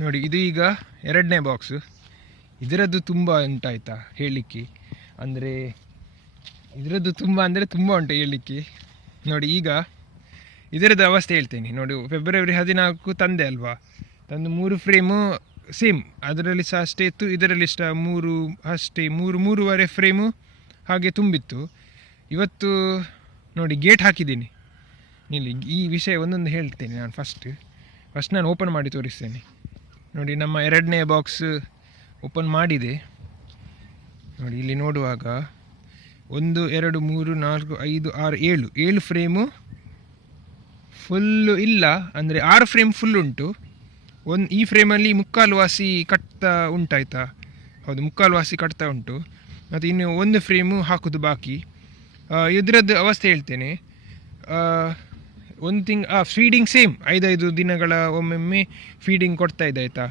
ನೋಡಿ, ಇದು ಈಗ 2ನೇ ಬಾಕ್ಸು. ಇದರದ್ದು ತುಂಬ ಉಂಟಾಯ್ತಾ ಹೇಳಲಿಕ್ಕೆ, ಅಂದರೆ ಇದರದ್ದು ತುಂಬ ಉಂಟು ಹೇಳಲಿಕ್ಕೆ. ನೋಡಿ, ಈಗ ಇದರದ್ದು ಅವಸ್ಥೆ ಹೇಳ್ತೇನೆ ನೋಡಿ. ಫೆಬ್ರವರಿ 14 ತಂದೆ ಅಲ್ವಾ, ತಂದು 3 ಫ್ರೇಮು ಸೇಮ್, ಅದರಲ್ಲಿ ಸಹ ಅಷ್ಟೇ ಇತ್ತು, ಇದರಲ್ಲಿ ಸಹ 3 ಅಷ್ಟೇ, 3.5 ಫ್ರೇಮು ಹಾಗೆ ತುಂಬಿತ್ತು. ಇವತ್ತು ನೋಡಿ ಗೇಟ್ ಹಾಕಿದ್ದೀನಿ. ಇಲ್ಲಿ ಈ ವಿಷಯ ಒಂದೊಂದು ಹೇಳ್ತೇನೆ ನಾನು. ಫಸ್ಟ್ ನಾನು ಓಪನ್ ಮಾಡಿ ತೋರಿಸ್ತೇನೆ. ನೋಡಿ, ನಮ್ಮ 2ನೇ ಬಾಕ್ಸ್ ಓಪನ್ ಮಾಡಿದೆ. ನೋಡಿ, ಇಲ್ಲಿ ನೋಡುವಾಗ 1 2 3 4 5 6 7 ಫ್ರೇಮು ಫುಲ್ಲು ಇಲ್ಲ, ಅಂದರೆ 6 ಫ್ರೇಮ್ ಫುಲ್ ಉಂಟು. ಈ ಫ್ರೇಮಲ್ಲಿ 3/4 ವಾಸಿ ಕಟ್ತಾ ಉಂಟಾಯ್ತಾ. ಹೌದು, 3/4 ವಾಸಿ ಕಟ್ತಾ ಉಂಟು. ಮತ್ತು ಇನ್ನು 1 ಫ್ರೇಮು ಹಾಕೋದು ಬಾಕಿ. ಇದರದ್ದು ಅವಸ್ಥೆ ಹೇಳ್ತೇನೆ. ಫೀಡಿಂಗ್ ಸೇಮ್ 5 ದಿನಗಳ ಒಮ್ಮೊಮ್ಮೆ ಫೀಡಿಂಗ್ ಕೊಡ್ತಾ ಇದೆ ಆಯಿತಾ.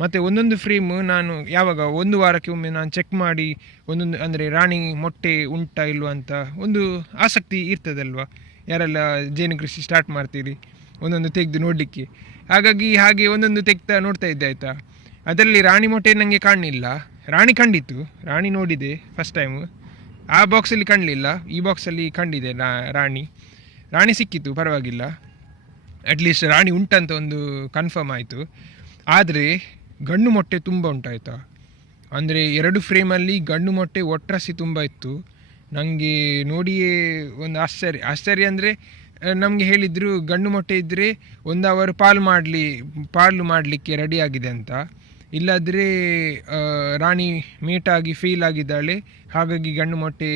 ಮತ್ತು ಒಂದೊಂದು ಫ್ರೇಮು ನಾನು ಯಾವಾಗ 1 ವಾರಕ್ಕೆ ಒಮ್ಮೆ ನಾನು ಚೆಕ್ ಮಾಡಿ ಒಂದೊಂದು, ಅಂದರೆ ರಾಣಿ ಮೊಟ್ಟೆ ಉಂಟಾ ಇಲ್ವಾ ಅಂತ ಒಂದು ಆಸಕ್ತಿ ಇರ್ತದಲ್ವ, ಯಾರೆಲ್ಲ ಜೇನು ಕೃಷಿ ಸ್ಟಾರ್ಟ್ ಮಾಡ್ತೀರಿ, ಒಂದೊಂದು ತೆಗೆದು ನೋಡಲಿಕ್ಕೆ. ಹಾಗೆ ಒಂದೊಂದು ತೆಗ್ತಾ ನೋಡ್ತಾ ಇದ್ದೆ ಆಯಿತಾ. ಅದರಲ್ಲಿ ರಾಣಿ ಮೊಟ್ಟೆ ನನಗೆ ಕಾಣಲಿಲ್ಲ. ರಾಣಿ ಕಂಡಿತ್ತು, ರಾಣಿ ನೋಡಿದೆ ಫಸ್ಟ್ ಟೈಮು. ಆ ಬಾಕ್ಸಲ್ಲಿ ಕಾಣಲಿಲ್ಲ, ಈ ಬಾಕ್ಸಲ್ಲಿ ಕಂಡಿದೆ ರಾಣಿ ಸಿಕ್ಕಿತ್ತು, ಪರವಾಗಿಲ್ಲ. ಅಟ್ಲೀಸ್ಟ್ ರಾಣಿ ಉಂಟಂತ ಒಂದು ಕನ್ಫರ್ಮ್ ಆಯಿತು. ಆದರೆ ಗಂಡು ಮೊಟ್ಟೆ ತುಂಬ ಉಂಟಾಯ್ತಾ, ಅಂದರೆ 2 ಫ್ರೇಮಲ್ಲಿ ಗಂಡು ಮೊಟ್ಟೆ ಒಟ್ರಾಸಿ ತುಂಬ ಇತ್ತು. ನನಗೆ ನೋಡಿಯೇ ಒಂದು ಆಶ್ಚರ್ಯ ಅಂದರೆ, ನಮಗೆ ಹೇಳಿದರು ಗಂಡು ಮೊಟ್ಟೆ ಇದ್ದರೆ 1 ಅವರ್ ಪಾಲು ಮಾಡಲಿಕ್ಕೆ ರೆಡಿಯಾಗಿದೆ ಅಂತ. ಇಲ್ಲಾದರೆ ರಾಣಿ ಮೇಟಾಗಿ ಫೇಲ್ ಆಗಿದ್ದಾಳೆ, ಹಾಗಾಗಿ ಗಂಡು ಮೊಟ್ಟೆ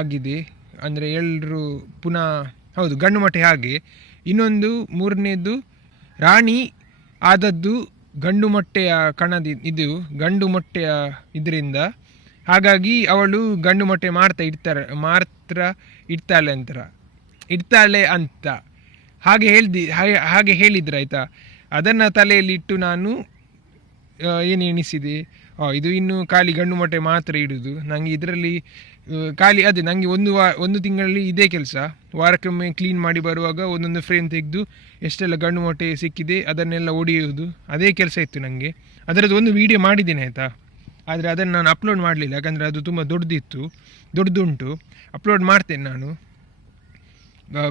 ಆಗಿದೆ ಅಂದರೆ ಎಲ್ಲರೂ ಪುನಃ. ಹೌದು, ಗಂಡು ಮೊಟ್ಟೆ ಹಾಗೆ. ಇನ್ನೊಂದು 3ನೇದು, ರಾಣಿ ಆದದ್ದು ಗಂಡು ಮೊಟ್ಟೆಯ ಗಂಡು ಮೊಟ್ಟೆಯ ಇದರಿಂದ, ಹಾಗಾಗಿ ಅವಳು ಗಂಡು ಮೊಟ್ಟೆ ಮಾತ್ರ ಇಡ್ತಾಳೆ ಅಂತ ಹಾಗೆ ಹೇಳಿದ್ರು ಆಯಿತಾ. ಅದನ್ನು ತಲೆಯಲ್ಲಿ ಇಟ್ಟು ನಾನು ಏನು ಎಣಿಸಿದೆ, ಇದು ಇನ್ನು ಖಾಲಿ ಗಂಡು ಮೊಟ್ಟೆ ಮಾತ್ರ ಇಡೋದು. ನನಗೆ ಇದರಲ್ಲಿ ಖಾಲಿ ಅದೇ, ನನಗೆ ಒಂದು ತಿಂಗಳಲ್ಲಿ ಇದೇ ಕೆಲಸ. ವಾರಕ್ಕೊಮ್ಮೆ ಕ್ಲೀನ್ ಮಾಡಿ ಬರುವಾಗ ಒಂದೊಂದು ಫ್ರೇಮ್ ತೆಗೆದು ಎಷ್ಟೆಲ್ಲ ಗಂಡು ಮೊಟ್ಟೆ ಸಿಕ್ಕಿದೆ ಅದನ್ನೆಲ್ಲ ಒಡೆಯುವುದು, ಅದೇ ಕೆಲಸ ಇತ್ತು ನನಗೆ. ಅದರದ್ದು ಒಂದು ವೀಡಿಯೋ ಮಾಡಿದ್ದೀನಿ ಆಯಿತಾ, ಆದರೆ ಅದನ್ನು ನಾನು ಅಪ್ಲೋಡ್ ಮಾಡಲಿಲ್ಲ, ಯಾಕಂದರೆ ಅದು ತುಂಬ ದೊಡ್ಡದುಂಟು. ಅಪ್ಲೋಡ್ ಮಾಡ್ತೇನೆ ನಾನು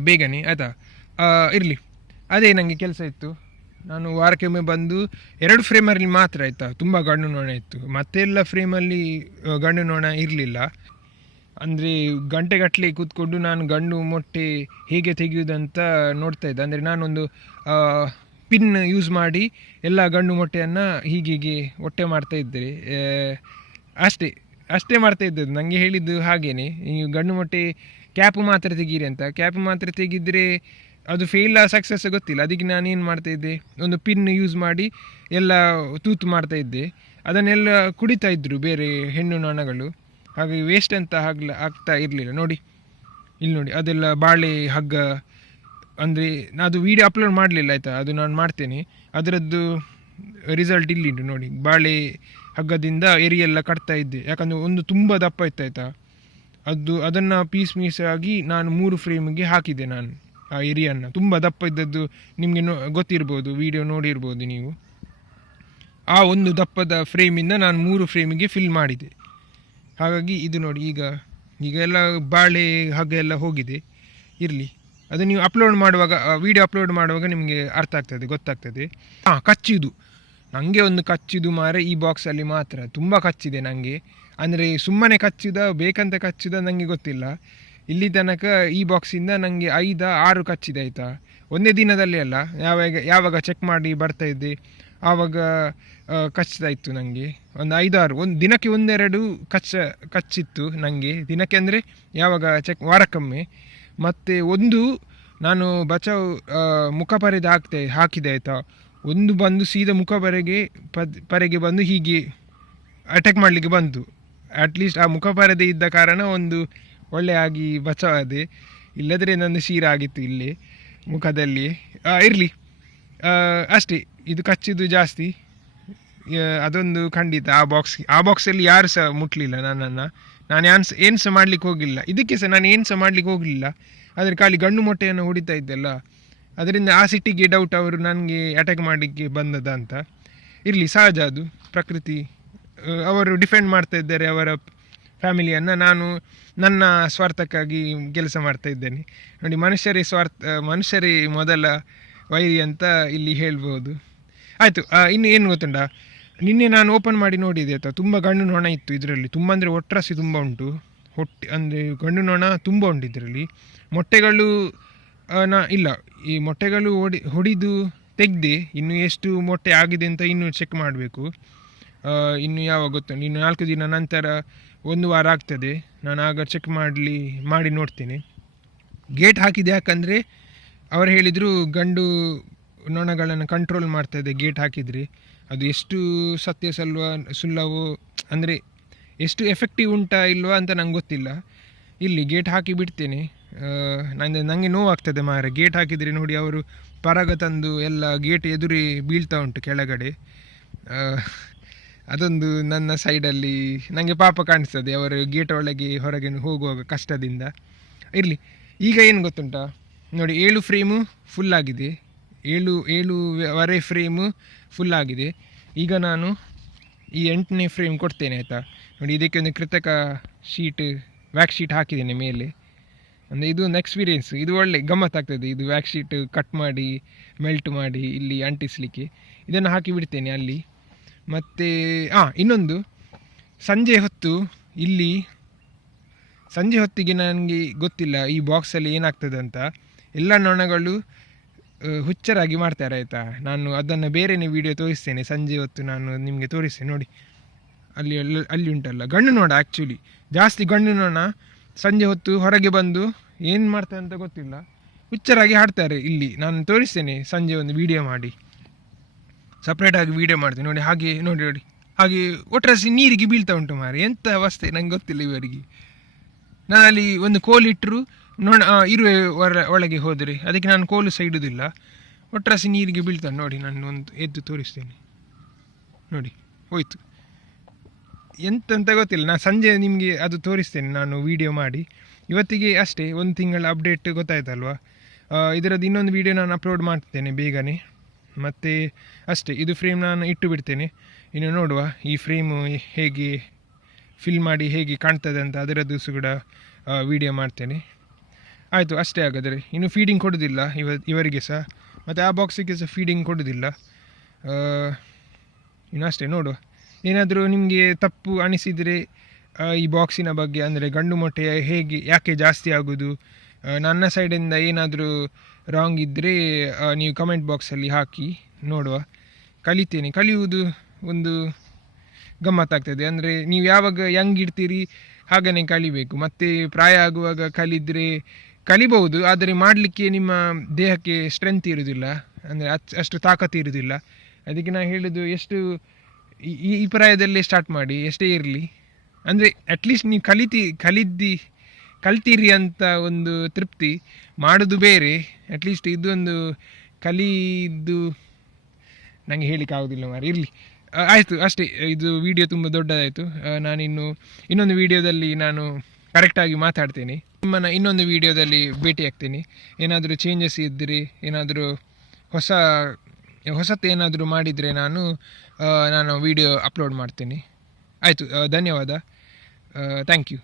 ಬೇಗನೆ ಆಯಿತಾ. ಇರಲಿ, ಅದೇ ನನಗೆ ಕೆಲಸ ಇತ್ತು. ನಾನು ವಾರಕ್ಕೊಮ್ಮೆ ಬಂದು 2 ಫ್ರೇಮಲ್ಲಿ ಮಾತ್ರ ಆಯಿತಾ ತುಂಬ ಗಂಡು ನೊಣ ಇತ್ತು, ಮತ್ತೆಲ್ಲ ಫ್ರೇಮಲ್ಲಿ ಗಂಡು ನೊಣ ಇರಲಿಲ್ಲ. ಅಂದರೆ ಗಂಟೆಗಟ್ಟಲೆ ಕೂತ್ಕೊಂಡು ನಾನು ಗಂಡು ಮೊಟ್ಟೆ ಹೇಗೆ ತೆಗೆಯುವುದಂತ ನೋಡ್ತಾ ಇದ್ದೆ. ಅಂದರೆ ನಾನೊಂದು ಪಿನ್ ಯೂಸ್ ಮಾಡಿ ಎಲ್ಲ ಗಂಡು ಮೊಟ್ಟೆಯನ್ನು ಹೀಗೆ ಒಟ್ಟೆ ಮಾಡ್ತಾಯಿದ್ದೆ. ಅಷ್ಟೇ ಮಾಡ್ತಾ ಇದ್ದದ್ದು. ನನಗೆ ಹೇಳಿದ್ದು ಹಾಗೇ, ನೀವು ಗಂಡು ಮೊಟ್ಟೆ ಕ್ಯಾಪ್ ಮಾತ್ರ ತೆಗೀರಿ ಅಂತ. ಕ್ಯಾಪ್ ಮಾತ್ರ ತೆಗೆದರೆ ಅದು ಫೇಲ್ ಸಕ್ಸಸ್ ಗೊತ್ತಿಲ್ಲ. ಅದಕ್ಕೆ ನಾನು ಏನು ಮಾಡ್ತಾಯಿದ್ದೆ, ಒಂದು ಪಿನ್ ಯೂಸ್ ಮಾಡಿ ಎಲ್ಲ ತೂತು ಮಾಡ್ತಾಯಿದ್ದೆ. ಅದನ್ನೆಲ್ಲ ಕುಡಿತಾ ಇದ್ದರು ಬೇರೆ ಹೆಣ್ಣು ನೊಣಗಳು, ಹಾಗಾಗಿ ವೇಸ್ಟ್ ಅಂತ ಆಗ್ತಾ ಇರಲಿಲ್ಲ. ಇಲ್ಲಿ ನೋಡಿ, ಅದೆಲ್ಲ ಬಾಳೆ ಹಗ್ಗ, ಅಂದರೆ ಅದು ವೀಡಿಯೋ ಅಪ್ಲೋಡ್ ಮಾಡಲಿಲ್ಲ ಆಯಿತಾ, ಅದು ನಾನು ಮಾಡ್ತೇನೆ. ಅದರದ್ದು ರಿಸಲ್ಟ್ ಇಲ್ಲಿಂಟು ನೋಡಿ. ಬಾಳೆ ಹಗ್ಗದಿಂದ ಎರಿಯೆಲ್ಲ ಕಟ್ತಾ ಇದ್ದೆ, ಯಾಕಂದರೆ ಒಂದು ತುಂಬ ದಪ್ಪ ಇತ್ತು ಆಯಿತಾ. ಅದನ್ನು ಪೀಸ್ ಆಗಿ ನಾನು 3 ಫ್ರೇಮಿಗೆ ಹಾಕಿದ್ದೆ ನಾನು ಆ ಎರಿಯನ್ನು. ತುಂಬ ದಪ್ಪ ಇದ್ದದ್ದು ನಿಮಗೆ ಗೊತ್ತಿರ್ಬೋದು, ವಿಡಿಯೋ ನೋಡಿರ್ಬೋದು ನೀವು. ಆ ಒಂದು ದಪ್ಪದ ಫ್ರೇಮಿಂದ ನಾನು 3 ಫ್ರೇಮಿಗೆ ಫಿಲ್ ಮಾಡಿದೆ. ಹಾಗಾಗಿ ಇದು ನೋಡಿ, ಈಗ ಎಲ್ಲ ಬಾಳೆ ಹಗ್ಗ ಎಲ್ಲ ಹೋಗಿದೆ. ಇರಲಿ, ಅದು ನೀವು ವಿಡಿಯೋ ಅಪ್ಲೋಡ್ ಮಾಡುವಾಗ ನಿಮಗೆ ಗೊತ್ತಾಗ್ತದೆ. ಕಚ್ಚಿದು ನನಗೆ ಒಂದು ಕಚ್ಚಿದು ಮಾರೆ, ಈ ಬಾಕ್ಸಲ್ಲಿ ಮಾತ್ರ ತುಂಬ ಕಚ್ಚಿದೆ ನನಗೆ. ಅಂದರೆ ಸುಮ್ಮನೆ ಬೇಕಂತ ಕಚ್ಚಿದ ನನಗೆ ಗೊತ್ತಿಲ್ಲ. ಇಲ್ಲಿ ತನಕ ಈ ಬಾಕ್ಸಿಂದ ನನಗೆ 5-6 ಕಚ್ಚಿದೆ ಆಯಿತಾ, ಒಂದೇ ದಿನದಲ್ಲಿ ಅಲ್ಲ. ಯಾವಾಗ ಚೆಕ್ ಮಾಡಿ ಬರ್ತಾಯಿದ್ದೆ ಆವಾಗ ಕಚ್ತಾ ಇತ್ತು ನನಗೆ. ಒಂದು 5-6, ಒಂದು ದಿನಕ್ಕೆ 1-2 ಕಚ್ಚಿತ್ತು ನನಗೆ ದಿನಕ್ಕೆ, ಅಂದರೆ ಯಾವಾಗ ವಾರಕ್ಕೊಮ್ಮೆ. ಮತ್ತು ಒಂದು ನಾನು ಬಚಾವ್ ಮುಖಪರೆದು ಹಾಕಿದೆ ಆಯಿತಾ. ಒಂದು ಬಂದು ಸೀದಾ ಪರೆಗೆ ಬಂದು ಹೀಗೆ ಅಟ್ಯಾಕ್ ಮಾಡಲಿಕ್ಕೆ ಬಂತು. ಅಟ್ಲೀಸ್ಟ್ ಆ ಮುಖಪರದೆ ಇದ್ದ ಕಾರಣ ಒಂದು ಒಳ್ಳೆಯಾಗಿ ಬಚಾವಾದೆ, ಇಲ್ಲದ್ರೆ ನನ್ನ ಶೀರ ಆಗಿತ್ತು ಇಲ್ಲೇ ಮುಖದಲ್ಲಿ. ಇರಲಿ, ಅಷ್ಟೇ. ಇದು ಕಚ್ಚಿದ್ದು ಜಾಸ್ತಿ, ಅದೊಂದು ಖಂಡಿತ. ಆ ಬಾಕ್ಸಲ್ಲಿ ಯಾರು ಸಹ ಮುಟ್ಲಿಲ್ಲ ನನ್ನನ್ನು. ನಾನು ಏನು ಸಹ ಮಾಡಲಿಕ್ಕೆ ಹೋಗಲಿಲ್ಲ, ಇದಕ್ಕೆ ಸಹ ನಾನು ಏನು ಸಹ ಮಾಡಲಿಕ್ಕೆ ಹೋಗಲಿಲ್ಲ. ಆದರೆ ಖಾಲಿ ಗಂಡು ಮೊಟ್ಟೆಯನ್ನು ಹೊಡಿತಾ ಇದ್ದೆಲ್ಲ, ಅದರಿಂದ ಆ ಸಿಟ್ಟಿಗೆ ಡೌಟ್ ಅವರು ನನಗೆ ಅಟ್ಯಾಕ್ ಮಾಡಲಿಕ್ಕೆ ಬಂದದ ಅಂತ. ಇರಲಿ, ಸಹಜ, ಅದು ಪ್ರಕೃತಿ. ಅವರು ಡಿಫೆಂಡ್ ಮಾಡ್ತಾ ಇದ್ದಾರೆ ಅವರ ಫ್ಯಾಮಿಲಿಯನ್ನು, ನಾನು ನನ್ನ ಸ್ವಾರ್ಥಕ್ಕಾಗಿ ಕೆಲಸ ಮಾಡ್ತಾ ಇದ್ದೇನೆ. ನೋಡಿ, ಮನುಷ್ಯರೇ ಮೊದಲ ವೈರಿ ಅಂತ ಇಲ್ಲಿ ಹೇಳ್ಬೋದು. ಆಯಿತು, ಇನ್ನು ಏನು ಗೊತ್ತುಂಟ, ನಿನ್ನೆ ನಾನು ಓಪನ್ ಮಾಡಿ ನೋಡಿದೆ ಆಯಿತಾ, ತುಂಬ ಗಂಡು ನೊಣ ಇತ್ತು ಇದರಲ್ಲಿ. ತುಂಬ ಅಂದರೆ ಒಟ್ರಾಸಿ ತುಂಬ ಉಂಟು. ಅಂದರೆ ಗಂಡು ನೊಣ ತುಂಬ ಉಂಟು ಇದರಲ್ಲಿ. ಮೊಟ್ಟೆಗಳು ಇಲ್ಲ, ಈ ಮೊಟ್ಟೆಗಳು ಹೊಡಿದು ತೆಗೆದೆ. ಇನ್ನು ಎಷ್ಟು ಮೊಟ್ಟೆ ಆಗಿದೆ ಅಂತ ಇನ್ನೂ ಚೆಕ್ ಮಾಡಬೇಕು. ಇನ್ನು ಯಾವಾಗ ಗೊತ್ತು, ಇನ್ನು 4 ದಿನ ನಂತರ 1 ವಾರ ಆಗ್ತದೆ. ನಾನು ಆಗ ಚೆಕ್ ಮಾಡಿ ನೋಡ್ತೇನೆ. ಗೇಟ್ ಹಾಕಿದೆ ಯಾಕಂದರೆ ಅವರು ಹೇಳಿದರು ಗಂಡು ನೊಣಗಳನ್ನು ಕಂಟ್ರೋಲ್ ಮಾಡ್ತಾಯಿದೆ ಗೇಟ್ ಹಾಕಿದರೆ. ಅದು ಎಷ್ಟು ಸತ್ಯ ಸುಳ್ಳವೋ, ಅಂದರೆ ಎಷ್ಟು ಎಫೆಕ್ಟಿವ್ ಉಂಟಾ ಇಲ್ವಾ ಅಂತ ನಂಗೆ ಗೊತ್ತಿಲ್ಲ. ಇಲ್ಲಿ ಗೇಟ್ ಹಾಕಿ ಬಿಡ್ತೇನೆ. ನನಗೆ ನೋವಾಗ್ತದೆ ಮಾರೆ, ಗೇಟ್ ಹಾಕಿದರೆ ನೋಡಿ ಅವರು ಪರಾಗ ತಂದು ಎಲ್ಲ ಗೇಟ್ ಎದುರೇ ಬೀಳ್ತಾ ಉಂಟು ಕೆಳಗಡೆ. ಅದೊಂದು ನನ್ನ ಸೈಡಲ್ಲಿ ನನಗೆ ಪಾಪ ಕಾಣಿಸ್ತದೆ, ಅವರು ಗೇಟ್ ಒಳಗೆ ಹೊರಗೆ ಹೋಗುವಾಗ ಕಷ್ಟದಿಂದ. ಇರಲಿ, ಈಗ ಏನು ಗೊತ್ತುಂಟಾ ನೋಡಿ, 7 ಫ್ರೇಮು ಫುಲ್ಲಾಗಿದೆ, 7.5 ಫ್ರೇಮು ಫುಲ್ಲಾಗಿದೆ. ಈಗ ನಾನು ಈ 8ನೇ ಫ್ರೇಮ್ ಕೊಡ್ತೇನೆ ಆಯಿತಾ. ನೋಡಿ, ಇದಕ್ಕೆ ಒಂದು ಕೃತಕ ವ್ಯಾಕ್ಸ್ ಶೀಟ್ ಹಾಕಿದ್ದೇನೆ ಮೇಲೆ. ಅಂದರೆ ಇದು ಒಂದು ಎಕ್ಸ್ಪೀರಿಯೆನ್ಸ್, ಇದು ಒಳ್ಳೆ ಗಮ್ಮತ್ತಾಗ್ತದೆ. ಇದು ವ್ಯಾಕ್ಸ್ ಶೀಟ್ ಕಟ್ ಮಾಡಿ ಮೆಲ್ಟ್ ಮಾಡಿ ಇಲ್ಲಿ ಅಂಟಿಸಲಿಕ್ಕೆ ಇದನ್ನು ಹಾಕಿ ಬಿಡ್ತೇನೆ ಅಲ್ಲಿ. ಮತ್ತು ಇನ್ನೊಂದು, ಸಂಜೆ ಹೊತ್ತಿಗೆ ನನಗೆ ಗೊತ್ತಿಲ್ಲ ಈ ಬಾಕ್ಸಲ್ಲಿ ಏನಾಗ್ತದೆ ಅಂತ. ಎಲ್ಲ ನೊಣಗಳು ಹುಚ್ಚರಾಗಿ ಮಾಡ್ತಾರೆ ಆಯಿತಾ. ನಾನು ಅದನ್ನು ಬೇರೆಯೇ ವೀಡಿಯೋ ತೋರಿಸ್ತೇನೆ ಸಂಜೆ ಹೊತ್ತು, ನಾನು ನಿಮಗೆ ತೋರಿಸ್ತೇನೆ. ನೋಡಿ, ಅಲ್ಲಿ ಉಂಟಲ್ಲ ಗಂಡು ನೊಣ, ಆ್ಯಕ್ಚುಲಿ ಜಾಸ್ತಿ ಗಂಡು ನೊಣ ಸಂಜೆ ಹೊತ್ತು ಹೊರಗೆ ಬಂದು ಏನು ಮಾಡ್ತಾರೆ ಅಂತ ಗೊತ್ತಿಲ್ಲ, ಹುಚ್ಚರಾಗಿ ಹಾಡ್ತಾರೆ ಇಲ್ಲಿ. ನಾನು ತೋರಿಸ್ತೇನೆ ಸಂಜೆ ಒಂದು ವೀಡಿಯೋ ಮಾಡಿ, ಸಪ್ರೇಟಾಗಿ ವೀಡಿಯೋ ಮಾಡ್ತೀನಿ. ನೋಡಿ, ನೋಡಿ ಹಾಗೆ ಒಟ್ರಾಸಿ ನೀರಿಗೆ ಬೀಳ್ತಾ ಉಂಟು ಮಾರೆ. ಎಂಥ ಅವಸ್ಥೆ ನಂಗೆ ಗೊತ್ತಿಲ್ಲ ಇವರಿಗೆ. ನಾನಲ್ಲಿ ಒಂದು ಕೋಲಿಟ್ಟರು ನೊಣ ಇರುವೆ ಒಳಗೆ ಹೋದರೆ ಅದಕ್ಕೆ ನಾನು ಕೋಲು ಸಹ ಇಡುವುದಿಲ್ಲ. ಒಟ್ರಾಸಿ ನೀರಿಗೆ ಬೀಳ್ತಾನೆ. ನೋಡಿ, ನಾನು ಒಂದು ಎದ್ದು ತೋರಿಸ್ತೇನೆ. ನೋಡಿ, ಹೋಯ್ತು. ಎಂತಂತ ಗೊತ್ತಿಲ್ಲ, ನಾನು ಸಂಜೆ ನಿಮಗೆ ಅದು ತೋರಿಸ್ತೇನೆ ನಾನು ವೀಡಿಯೋ ಮಾಡಿ. ಇವತ್ತಿಗೆ ಅಷ್ಟೇ, 1 ತಿಂಗಳ ಅಪ್ಡೇಟ್ ಗೊತ್ತಾಯ್ತಲ್ವ. ಇದರದ್ದು ಇನ್ನೊಂದು ವೀಡಿಯೋ ನಾನು ಅಪ್ಲೋಡ್ ಮಾಡ್ತೇನೆ ಬೇಗನೆ. ಮತ್ತು ಅಷ್ಟೇ, ಇದು ಫ್ರೇಮ್ ನಾನು ಇಟ್ಟು ಬಿಡ್ತೇನೆ. ಇನ್ನು ನೋಡುವ ಈ ಫ್ರೇಮು ಹೇಗೆ ಫಿಲ್ ಮಾಡಿ ಹೇಗೆ ಕಾಣ್ತದೆ ಅಂತ, ಅದರದ್ದು ಕೂಡ ವೀಡಿಯೋ ಮಾಡ್ತೇನೆ. ಆಯಿತು, ಅಷ್ಟೇ. ಹಾಗಾದರೆ ಇನ್ನು ಫೀಡಿಂಗ್ ಕೊಡೋದಿಲ್ಲ ಇವರಿಗೆ ಸಹ, ಮತ್ತು ಆ ಬಾಕ್ಸಿಗೆ ಸಹ ಫೀಡಿಂಗ್ ಕೊಡೋದಿಲ್ಲ. ಇನ್ನು ಅಷ್ಟೇ, ನೋಡುವ. ಏನಾದರೂ ನಿಮಗೆ ತಪ್ಪು ಅನಿಸಿದರೆ ಈ ಬಾಕ್ಸಿನ ಬಗ್ಗೆ, ಅಂದರೆ ಗಂಡು ಮೊಟ್ಟೆ ಯಾಕೆ ಜಾಸ್ತಿ ಆಗೋದು, ನನ್ನ ಸೈಡಿಂದ ಏನಾದರೂ ರಾಂಗ್ ಇದ್ದರೆ ನೀವು ಕಮೆಂಟ್ ಬಾಕ್ಸಲ್ಲಿ ಹಾಕಿ ನೋಡುವ. ಕಲಿಯುವುದು ಒಂದು ಗಮ್ಮತ್ತಾಗ್ತದೆ. ಅಂದರೆ ನೀವು ಯಾವಾಗ ಯಂಗ್ ಇರ್ತೀರಿ ಹಾಗೇ ಕಲಿಬೇಕು. ಮತ್ತು ಪ್ರಾಯ ಆಗುವಾಗ ಕಲಿಬಹುದು, ಆದರೆ ಮಾಡಲಿಕ್ಕೆ ನಿಮ್ಮ ದೇಹಕ್ಕೆ ಸ್ಟ್ರೆಂತ್ ಇರೋದಿಲ್ಲ, ಅಂದರೆ ಅಷ್ಟು ತಾಕತ್ತು ಇರೋದಿಲ್ಲ. ಅದಕ್ಕೆ ನಾನು ಹೇಳೋದು, ಎಷ್ಟು ಈ ಪ್ರಾಯದಲ್ಲೇ ಸ್ಟಾರ್ಟ್ ಮಾಡಿ, ಎಷ್ಟೇ ಇರಲಿ. ಅಂದರೆ ಅಟ್ಲೀಸ್ಟ್ ನೀವು ಕಲ್ತೀರಿ ಅಂತ ಒಂದು ತೃಪ್ತಿ. ಮಾಡೋದು ಬೇರೆ, ಅಟ್ಲೀಸ್ಟ್ ಇದೊಂದು ಕಲಿದು ನನಗೆ ಹೇಳಲಿಕ್ಕೆ ಆಗೋದಿಲ್ಲ ಮಾರೆ. ಇರಲಿ, ಆಯಿತು, ಅಷ್ಟೇ. ಇದು ವಿಡಿಯೋ ತುಂಬ ದೊಡ್ಡದಾಯಿತು. ಇನ್ನೊಂದು ವೀಡಿಯೋದಲ್ಲಿ ನಾನು ಕರೆಕ್ಟಾಗಿ ಮಾತಾಡ್ತೇನೆ. ನಿಮ್ಮನ್ನು ಇನ್ನೊಂದು ವೀಡಿಯೋದಲ್ಲಿ ಭೇಟಿ ಆಗ್ತೇನೆ. ಏನಾದರೂ ಚೇಂಜಸ್ ಇದ್ದರೆ, ಏನಾದರೂ ಹೊಸತು ಏನಾದರೂ ಮಾಡಿದರೆ ನಾನು ವೀಡಿಯೋ ಅಪ್ಲೋಡ್ ಮಾಡ್ತೇನೆ. ಆಯಿತು, ಧನ್ಯವಾದ, ಥ್ಯಾಂಕ್ ಯು.